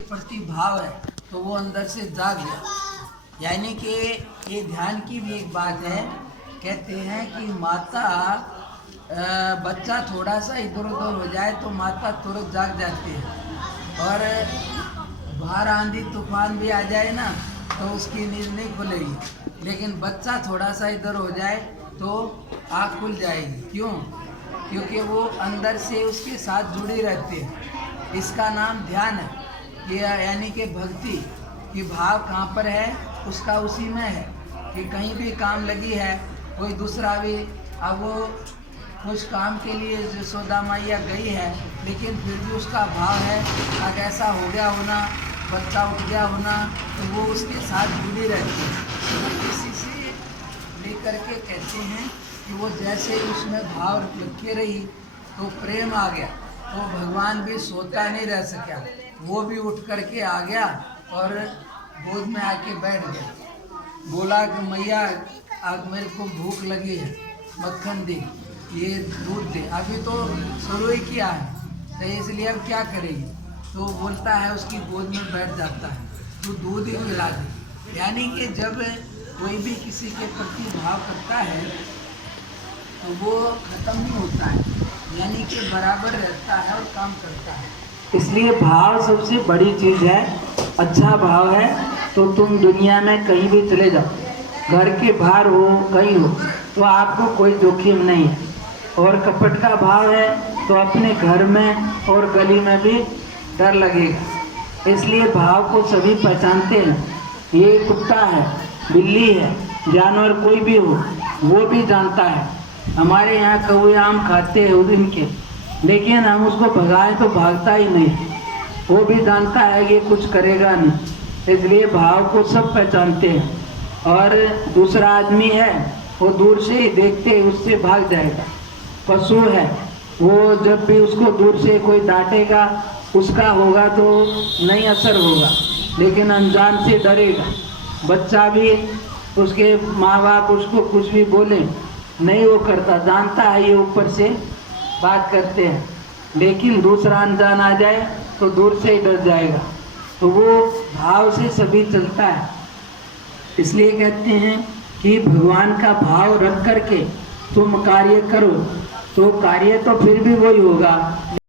प्रति भाव है तो वो अंदर से जाग गया। यानी कि ये ध्यान की भी एक बात है। कहते हैं कि माता बच्चा थोड़ा सा इधर उधर हो जाए तो माता तुरंत जाग जाती है, और बाहर आंधी तूफान भी आ जाए ना तो उसकी नींद नहीं खुलेगी, लेकिन बच्चा थोड़ा सा इधर हो जाए तो आँख खुल जाएगी। क्यों? क्योंकि वो अंदर से उसके साथ जुड़ी रहती है। इसका नाम ध्यान है। ये यानी कि भक्ति कि भाव कहाँ पर है, उसका उसी में है। कि कहीं भी काम लगी है कोई दूसरा भी, अब वो उस काम के लिए यशोदा मैया गई है, लेकिन फिर भी उसका भाव है अगर ऐसा हो गया होना, बच्चा उठ गया होना, तो वो उसके साथ जुड़ी रहती है। तो इसी से लेकर के कहते हैं कि वो जैसे उसमें भाव रखे रही तो प्रेम आ गया, तो भगवान भी सोता नहीं रह सका, वो भी उठ करके आ गया और गोद में आके बैठ गया। बोला कि मैया अब मेरे को भूख लगी है, मक्खन दे, ये दूध दे। अभी तो शुरू ही किया है तो इसलिए अब क्या करेगी, तो बोलता है उसकी गोद में बैठ जाता है, तो दूध ही पिला दे। यानी कि जब कोई भी किसी के प्रति भाव करता है तो वो खत्म नहीं होता है, यानी कि बराबर रहता है और काम करता है। इसलिए भाव सबसे बड़ी चीज़ है। अच्छा भाव है तो तुम दुनिया में कहीं भी चले जाओ, घर के बाहर हो कहीं हो, तो आपको कोई जोखिम नहीं है। और कपट का भाव है तो अपने घर में और गली में भी डर लगेगा। इसलिए भाव को सभी पहचानते हैं। ये कुत्ता है, बिल्ली है, जानवर कोई भी हो, वो भी जानता है। हमारे यहाँ कौवे आम खाते हैं उस दिन के, लेकिन हम उसको भगाएं तो भागता ही नहीं। वो भी जानता है कि कुछ करेगा नहीं। इसलिए भाव को सब पहचानते हैं। और दूसरा आदमी है वो दूर से ही देखते ही उससे भाग जाएगा। पशु है वो जब भी उसको दूर से कोई डांटेगा उसका होगा तो नहीं असर होगा, लेकिन अनजान से डरेगा। बच्चा भी उसके माँ बाप उसको कुछ भी बोले नहीं वो करता, जानता है ये ऊपर से बात करते हैं, लेकिन दूसरा अनजान आ जाए तो दूर से ही डर जाएगा। तो वो भाव से सभी चलता है। इसलिए कहते हैं कि भगवान का भाव रख करके तुम कार्य करो तो कार्य तो फिर भी वही होगा।